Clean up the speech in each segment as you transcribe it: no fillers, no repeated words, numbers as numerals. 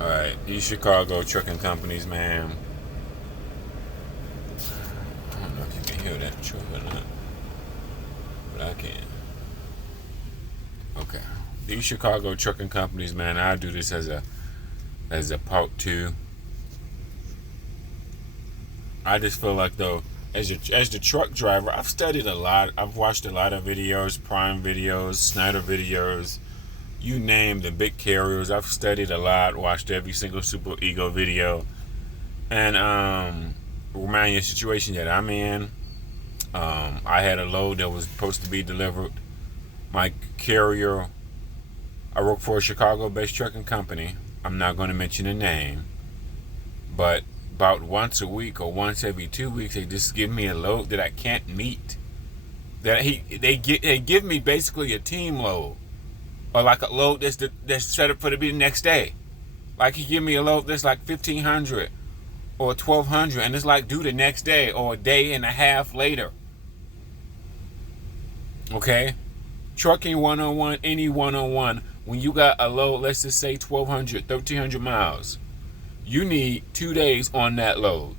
Alright, these Chicago trucking companies, man. I don't know if you can hear that truck or not, but I can. Okay. These Chicago trucking companies, man, I do this as a part two. I just feel like though, as the truck driver, I've studied a lot. I've watched a lot of videos, Prime videos, Snyder videos, you name the big carriers. I've studied a lot, watched every single Super Ego video, and remind you of the situation that I'm in. I had a load that was supposed to be delivered. My carrier, I work for a Chicago-based trucking company. I'm not going to mention the name, but about once a week or once every 2 weeks, they just give me a load that I can't meet. They give me basically a team load, or like a load that's set up for to be the next day. Like he give me a load that's like 1,500 or 1,200, and it's like due the next day or a day and a half later. Okay, trucking 101, any 101. When you got a load, let's just say 1,200, 1,300 miles, you need 2 days on that load.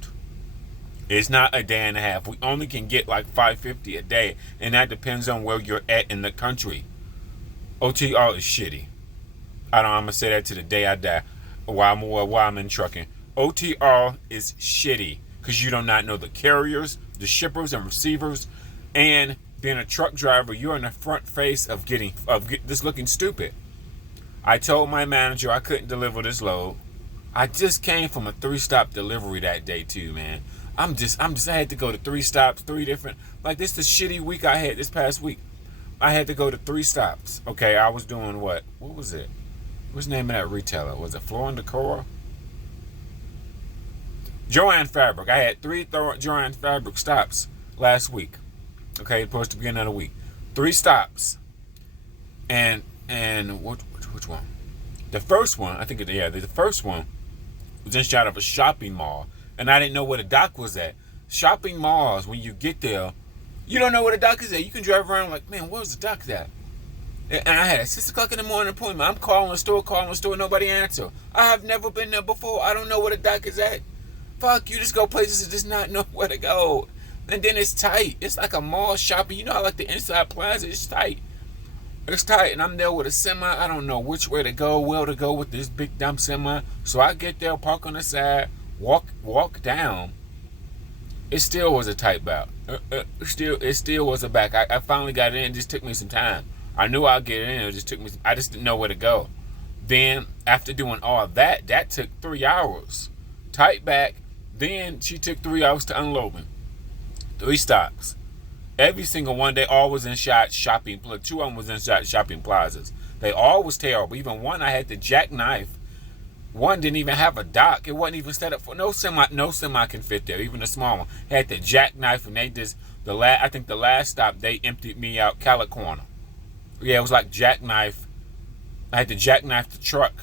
It's not a day and a half. We only can get like 550 a day, and that depends on where you're at in the country. OTR is shitty. I'm gonna say that to the day I die. While I'm in trucking, OTR is shitty because you do not know the carriers, the shippers, and receivers, and being a truck driver, you're in the front face of this looking stupid. I told my manager I couldn't deliver this load. I just came from a 3-stop delivery that day too, man. I had to go to 3 stops, 3 different, like this the shitty week I had this past week. I had to go to 3 stops. Okay, I was doing what was it? What's the name of that retailer? Was it Floor and Decor? Joann Fabric. I had 3 Joann Fabric stops last week. Okay, supposed to be another week. 3 stops. And which one? The first one, I think the first one was inside of a shopping mall, and I didn't know where the dock was at. Shopping malls, when you get there, you don't know where the dock is at. You can drive around like, man, where's the dock at? And I had a 6 o'clock in the morning appointment. I'm calling the store, nobody answer. I have never been there before. I don't know where the dock is at. Fuck, you just go places and just not know where to go. And then it's tight. It's like a mall shopping. You know how like the inside plaza is tight. It's tight, and I'm there with a semi. I don't know which way to go, where to go with this big dumb semi. So I get there, park on the side, walk down. It still was a tight bout. It still was a back. I finally got in. It just took me some time. I knew I'd get in. It just took me. I just didn't know where to go. Then after doing all that took 3 hours. Tight back. Then she took 3 hours to unload me. 3 stops. Every single one, they all was in shopping. 2 of them was in shopping plazas. They all was terrible. Even one, I had to jackknife. One didn't even have a dock. It wasn't even set up for no semi. No semi can fit there. Even the small one had to jackknife, and they just I think the last stop they emptied me out California. Yeah, it was like jackknife. I had to jackknife the truck,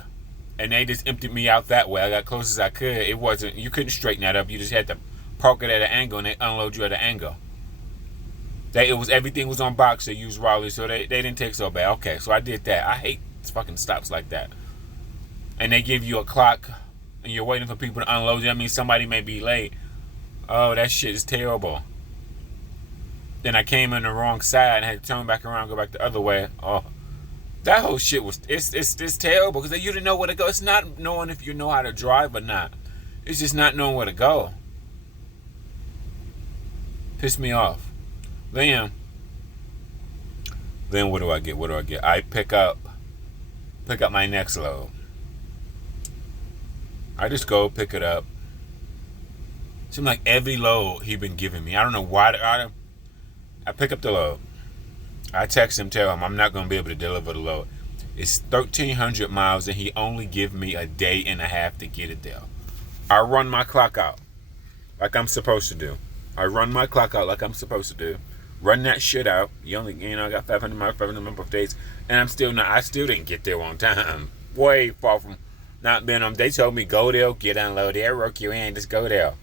and they just emptied me out that way. I got close as I could. It wasn't. You couldn't straighten that up. You just had to park it at an angle, and they unload you at an angle. Everything was on box. They used Raleigh, so they didn't take so bad. Okay, so I did that. I hate fucking stops like that. And they give you a clock, and you're waiting for people to unload you. I mean, somebody may be late. Oh, that shit is terrible. Then I came in the wrong side and had to turn back around, and go back the other way. Oh, that whole shit was it's terrible because you didn't know where to go. It's not knowing if you know how to drive or not. It's just not knowing where to go. Pissed me off. Then what do I get? I pick up my next load. I just go pick it up. Seems like every load he been giving me. I don't know why. I pick up the load. I text him, tell him I'm not gonna be able to deliver the load. It's 1,300 miles, and he only give me a day and a half to get it there. I run my clock out like I'm supposed to do. Run that shit out. I got 500 miles, 500 number of days, and I still didn't get there on time. Way far from not being on. They told me go there, get unloaded, they'll work you in, just go there.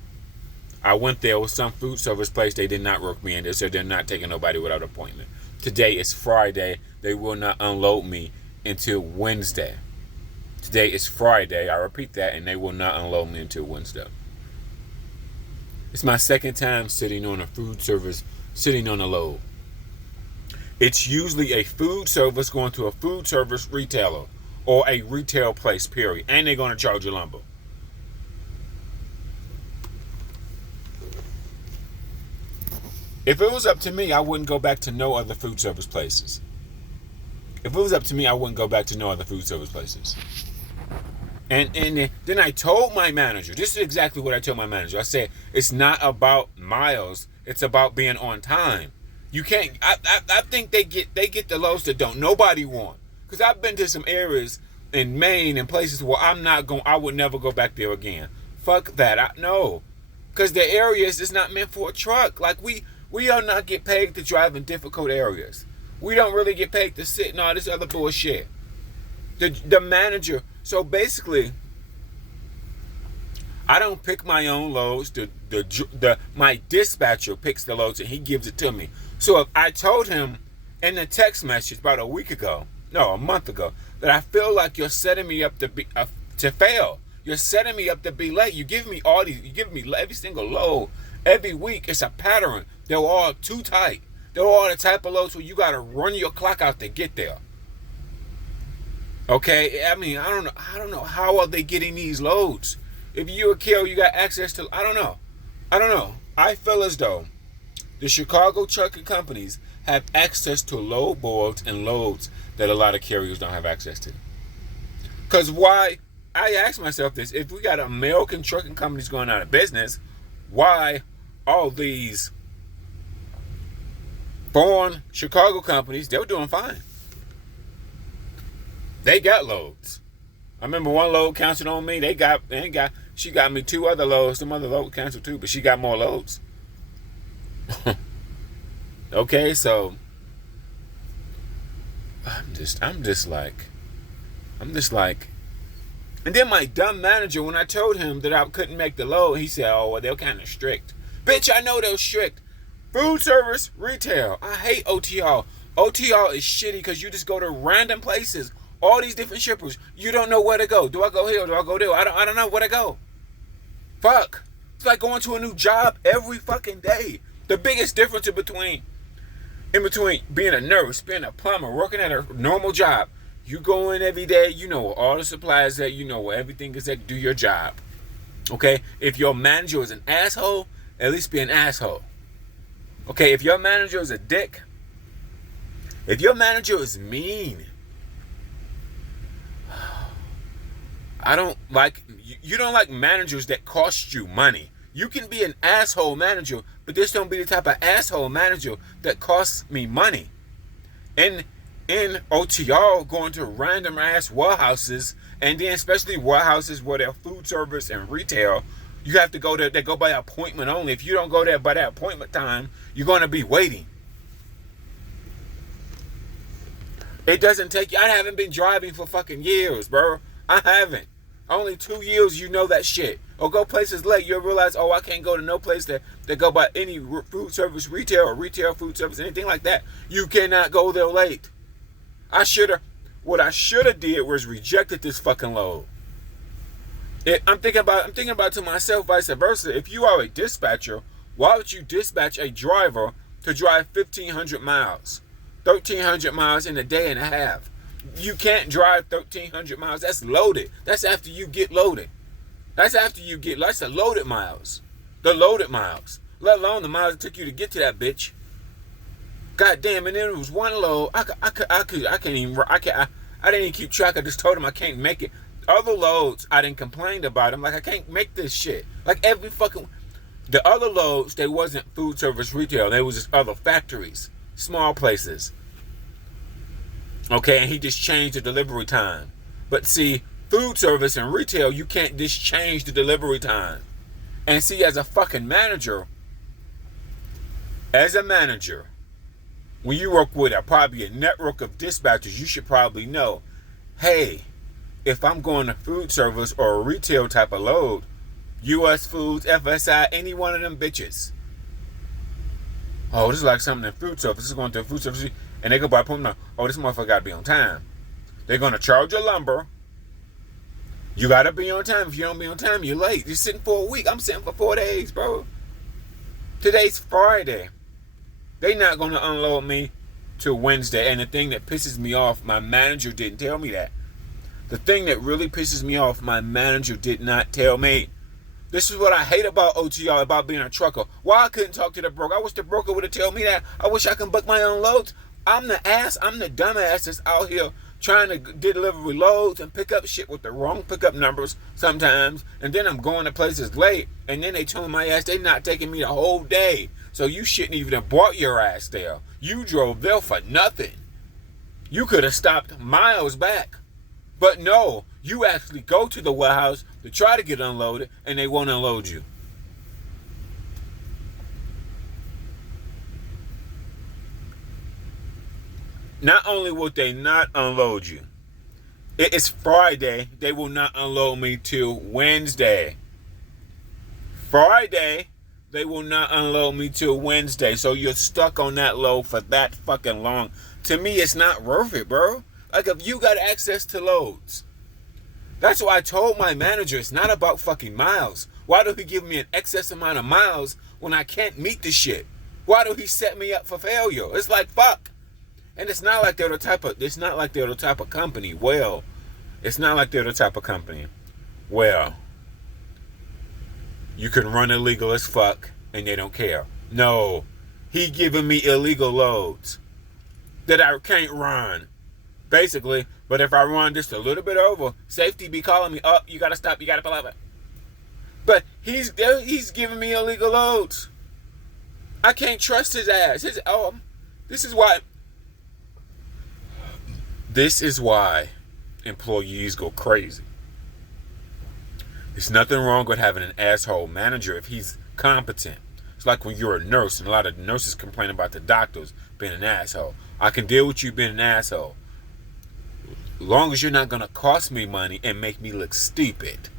I went there with some food service place. They did not work me in. They said they're not taking nobody without appointment. Today is Friday. They will not unload me until Wednesday. day is Friday. I repeat that, and they will not unload me until Wednesday. It's my second time sitting on a load. It's usually a food service going to a food service retailer or a retail place, period. And they're going to charge you lumber. If it was up to me, I wouldn't go back to no other food service places. If it was up to me, I wouldn't go back to no other food service places. And then I told my manager, this is exactly what I told my manager. I said, it's not about miles. It's about being on time. You can't, I think they get the loads that don't nobody want. Because I've been to some areas in Maine and places where I would never go back there again. Fuck that. No. Because the areas is not meant for a truck. Like we are not get paid to drive in difficult areas. We don't really get paid to sit and all this other bullshit. The manager, so basically, I don't pick my own loads. My dispatcher picks the loads and he gives it to me. So if I told him in the text message about a month ago, that I feel like you're setting me up to fail. You're setting me up to be late. You give me every single load every week. It's a pattern. They're all too tight. They're all the type of loads where you gotta run your clock out to get there. Okay, I mean, I don't know how are they getting these loads. If you're a kid, you got access to. I don't know. I feel as though the Chicago trucking companies have access to load boards and loads that a lot of carriers don't have access to. Because why? I ask myself this: if we got American trucking companies going out of business, why all these foreign Chicago companies, they were doing fine. They got loads. I remember one load canceled on me. She got me 2 other loads. Some other loads canceled too, but she got more loads. Okay, so I'm just like, and then my dumb manager, when I told him that I couldn't make the load, he said, "Oh, well, they're kind of strict." Bitch, I know they're strict. Food service, retail. I hate OTR. OTR is shitty because you just go to random places. All these different shippers. You don't know where to go. Do I go here? Do I go there? I don't know where to go. Fuck. It's like going to a new job every fucking day. The biggest difference in between being a nurse, being a plumber, working at a normal job. You go in every day. You know where all the supplies at. You know where everything is at. Do your job. Okay? If your manager is an asshole, at least be an asshole. Okay, if your manager is a dick, if your manager is mean, you don't like managers that cost you money. You can be an asshole manager, but this don't be the type of asshole manager that costs me money. In OTR, going to random ass warehouses, and then especially warehouses where they're food service and retail, you have to go there. They go by appointment only. If you don't go there by that appointment time, you're going to be waiting. It doesn't take you. I haven't been driving for fucking years, bro. I haven't. Only 2 years, you know that shit. Or go places late, you'll realize, I can't go to no place that go by any food service retail or retail food service, anything like that. You cannot go there late. What I should have did was rejected this fucking load. I'm thinking about to myself, vice versa. If you are a dispatcher, why would you dispatch a driver to drive 1,500 miles, 1,300 miles in a day and a half? You can't drive 1,300 miles. That's loaded. That's after you get loaded. That's the loaded miles. The loaded miles. Let alone the miles it took you to get to that bitch. God damn, and then it was one load. I didn't even keep track. I just told him I can't make it. Other loads, I didn't complain about them. Like, I can't make this shit. Like, the other loads, they wasn't food service retail. They was just other factories, small places. Okay, and he just changed the delivery time. But see, food service and retail, you can't just change the delivery time. And see, as a manager, when you work with probably a network of dispatchers, you should probably know, hey, if I'm going to food service or a retail type of load, U.S. Foods, FSI, any one of them bitches. Oh, this is like something in food service. This is going to a food service, and they go by appointment. Oh, this motherfucker got to be on time. They're going to charge you lumber. You gotta be on time. If you don't be on time, you're late. You're sitting for a week. I'm sitting for 4 days, bro. Today's Friday. They not gonna unload me till Wednesday. And the thing that pisses me off, my manager didn't tell me that. The thing that really pisses me off, my manager did not tell me. This is what I hate about OTR, about being a trucker. Why I couldn't talk to the broker? I wish the broker would have told me that. I wish I could book my own loads. I'm the dumbass that's out here trying to deliver loads and pick up shit with the wrong pickup numbers sometimes. And then I'm going to places late. And then they told my ass they not taking me the whole day. So you shouldn't even have brought your ass there. You drove there for nothing. You could have stopped miles back. But no, you actually go to the warehouse to try to get unloaded, and they won't unload you. Not only will they not unload you, it is Friday, they will not unload me till Wednesday. Friday, they will not unload me till Wednesday. So you're stuck on that load for that fucking long. To me, it's not worth it, bro. Like, if you got access to loads. That's why I told my manager it's not about fucking miles. Why do he give me an excess amount of miles when I can't meet the shit? Why do he set me up for failure? It's like, fuck. And it's not like they're the type of company. Well, it's not like they're the type of company. Well, you can run illegal as fuck and they don't care. No. He giving me illegal loads that I can't run. Basically, but if I run just a little bit over, safety be calling me up. You gotta stop. You gotta pull up. But he's giving me illegal loads. I can't trust his ass. This is why employees go crazy. There's nothing wrong with having an asshole manager if he's competent. It's like when you're a nurse, and a lot of nurses complain about the doctors being an asshole. I can deal with you being an asshole. Long as you're not going to cost me money and make me look stupid.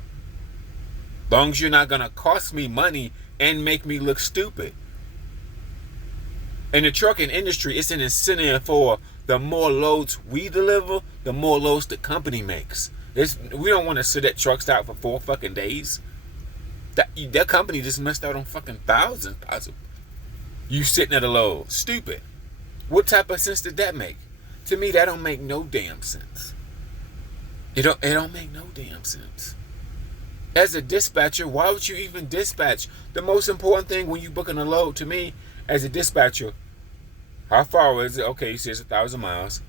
Long as you're not going to cost me money and make me look stupid. In the trucking industry, it's an incentive for the more loads we deliver, the more loads the company makes. We don't want to sit at truck stop for 4 fucking days. That company just missed out on fucking thousands possible. You sitting at a load. Stupid. What type of sense did that make? To me, that don't make no damn sense. It don't make no damn sense. As a dispatcher, why would you even dispatch? The most important thing when you booking a load, to me, as a dispatcher, how far is it? Okay, he says 1,000 miles.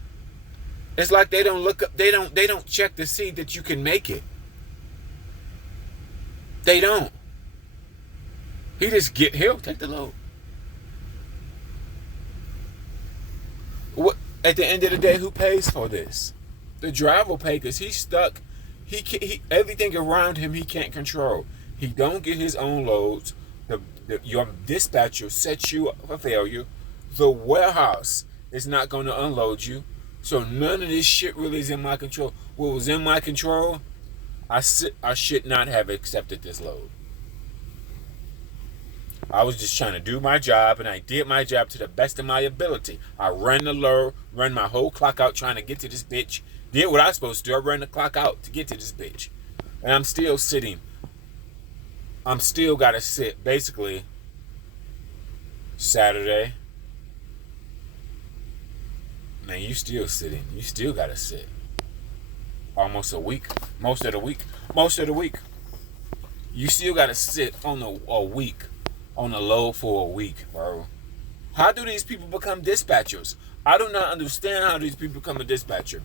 It's like they don't look up, they don't check to see that you can make it. They don't. He'll take the load. What? At the end of the day, who pays for this? The driver will pay because he's stuck. Everything around him he can't control. He don't get his own loads. Your dispatcher sets you up for failure. The warehouse is not going to unload you. So none of this shit really is in my control. What was in my control, I should not have accepted this load. I was just trying to do my job, and I did my job to the best of my ability. I ran the load, run my whole clock out trying to get to this bitch. Did what I was supposed to do. I ran the clock out to get to this bitch. And I'm still sitting. I'm still got to sit, basically, Saturday. Man, you still sitting. You still got to sit. Almost a week. Most of the week. You still got to sit on a week. On a load for a week, bro. How do these people become dispatchers? I do not understand how these people become a dispatcher.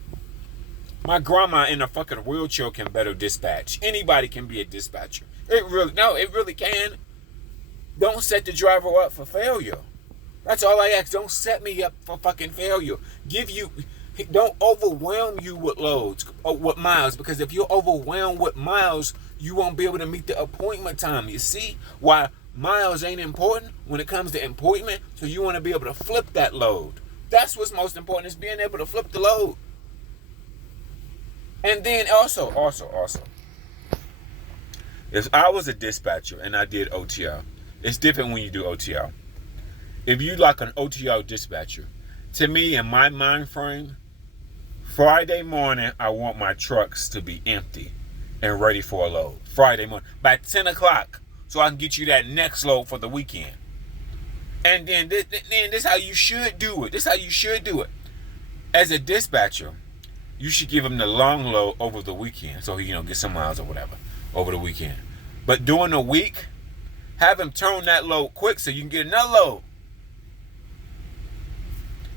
My grandma in a fucking wheelchair can better dispatch. Anybody can be a dispatcher. It really can. Don't set the driver up for failure. That's all I ask. Don't set me up for fucking failure. Don't overwhelm you with loads or with miles, because if you're overwhelmed with miles, you won't be able to meet the appointment time. You see why miles ain't important when it comes to appointment? So you want to be able to flip that load. That's what's most important, is being able to flip the load. And then also, if I was a dispatcher and I did OTR, it's different when you do OTR. If you like an OTR dispatcher, to me, in my mind frame, Friday morning, I want my trucks to be empty. and ready for a load Friday morning by 10 o'clock, so I can get you that next load for the weekend. And then this is how you should do it. This is how you should do it. As a dispatcher, you should give him the long load over the weekend, so he get some miles or whatever over the weekend. But during the week, have him turn that load quick so you can get another load.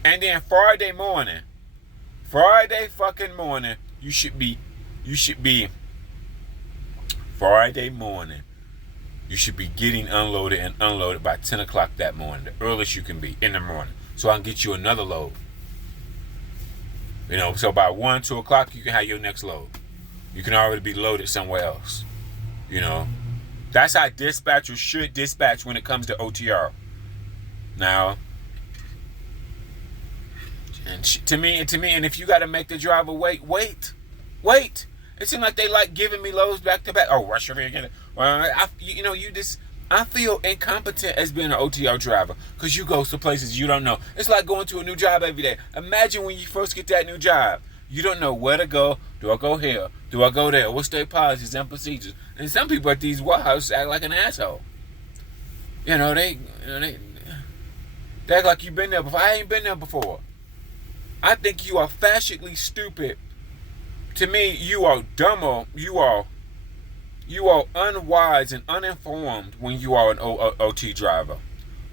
And then Friday fucking morning, you should be Friday morning, you should be getting unloaded and unloaded by 10 o'clock that morning, the earliest you can be in the morning, so I can get you another load. So by 1, 2 o'clock, you can have your next load. You can already be loaded somewhere else. That's how dispatchers should dispatch when it comes to OTR. Now, and to me, and if you got to make the driver wait. It seems like they like giving me loads back to back. Oh, rush over here again. I feel incompetent as being an OTR driver because you go to places you don't know. It's like going to a new job every day. Imagine when you first get that new job. You don't know where to go. Do I go here? Do I go there? What's their policies and procedures? And some people at these warehouses act like an asshole. They act like you've been there before. I ain't been there before. I think you are fashionably stupid. To me, you are dumber. You are unwise and uninformed when you are an OT driver.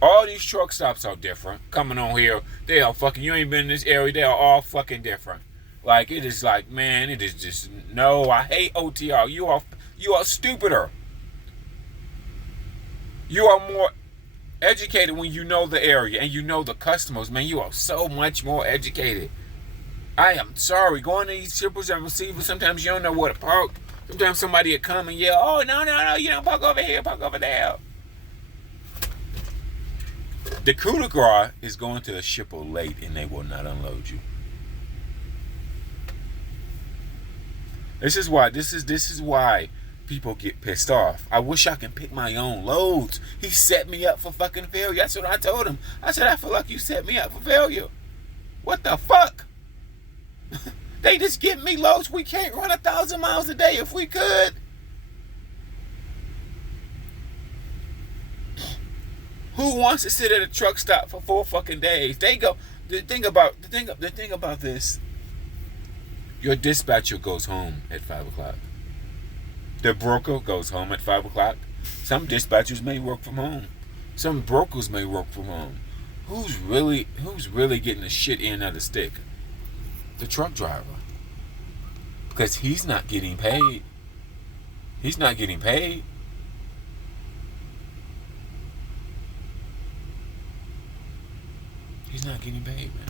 All these truck stops are different. Coming on here, they are fucking. You ain't been in this area. They are all fucking different. Like it is like, man, it is just no. I hate OTR. You are stupider. You are more educated when you know the area and you know the customers. Man, you are so much more educated. I am sorry. Going to these shippers and receivers, sometimes you don't know where to park. Sometimes somebody will come and yell, oh, no, park over here, park over there. The coup de grace is going to the shipper late and they will not unload you. This is why people get pissed off. I wish I can pick my own loads. He set me up for fucking failure. That's what I told him. I said, I feel like you set me up for failure. What the fuck? They just give me loads. We can't run 1,000 miles a day if we could. Who wants to sit at a truck stop for 4 fucking days? They go. The thing about this. Your dispatcher goes home at 5 o'clock. The broker goes home at 5 o'clock. Some dispatchers may work from home. Some brokers may work from home. Who's really getting the shit end of the stick? The truck driver. Because he's not getting paid. He's not getting paid. He's not getting paid, man.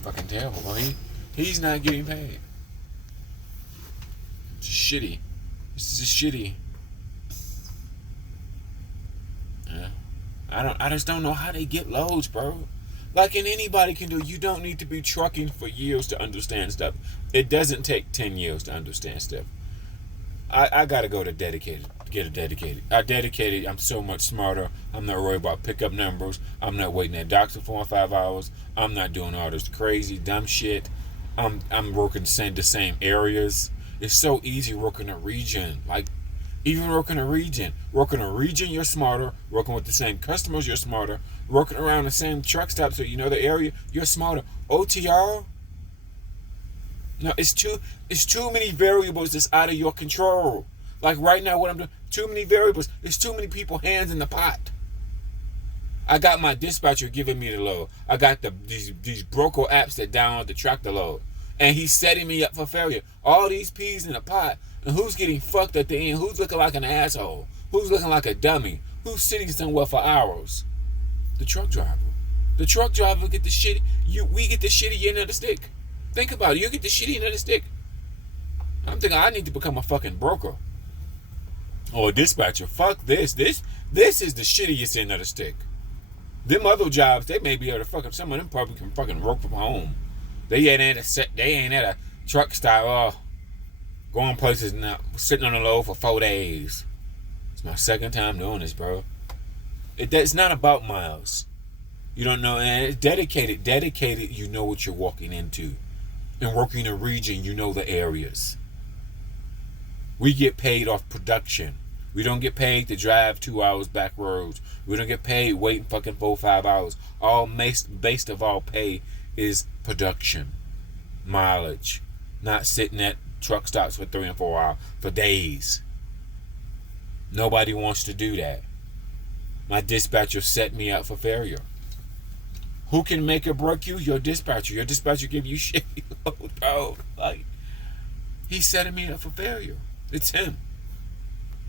Fucking terrible, boy. He's not getting paid. It's shitty. This is just shitty. Yeah. I just don't know how they get loads, bro. Like anybody can do. You don't need to be trucking for years to understand stuff. It doesn't take 10 years to understand stuff. I gotta go to dedicated. Get a dedicated. I'm so much smarter. I'm not worried about pickup numbers. I'm not waiting at docks for 4 or 5 hours. I'm not doing all this crazy dumb shit. I'm working the same areas. It's so easy working a region. Like even working a region, you're smarter. Working with the same customers, you're smarter. Working around the same truck stop, so you know the area, you're smarter. OTR, no, it's too many variables that's out of your control. Like right now, what I'm doing, too many variables. There's too many people hands in the pot. I got my dispatcher giving me the load. I got these broker apps that download the tractor load, and he's setting me up for failure. All these peas in the pot. And who's getting fucked at the end? Who's looking like an asshole? Who's looking like a dummy? Who's sitting somewhere for hours? The truck driver. The truck driver get the shit. We get the shitty end of the stick. Think about it. You get the shitty end of the stick. I'm thinking I need to become a fucking broker. Or a dispatcher. Fuck this. This is the shittiest end of the stick. Them other jobs, they may be able to fucking. Some of them probably can fucking work from home. They ain't at a truck stop. Going places now, sitting on the load for 4 days. It's my second time doing this, bro. It's not about miles. You don't know, and it's dedicated. Dedicated, you know what you're walking into. And working a region, you know the areas. We get paid off production. We don't get paid to drive 2 hours back roads. We don't get paid waiting fucking 4 or 5 hours. All based of all pay is production, mileage, not sitting at truck stops for 3 and 4 hours for days. Nobody wants to do that. My dispatcher set me up for failure. Who can make or break you? Your dispatcher. Your dispatcher give you shit. Oh, bro, like, he's setting me up for failure. It's him.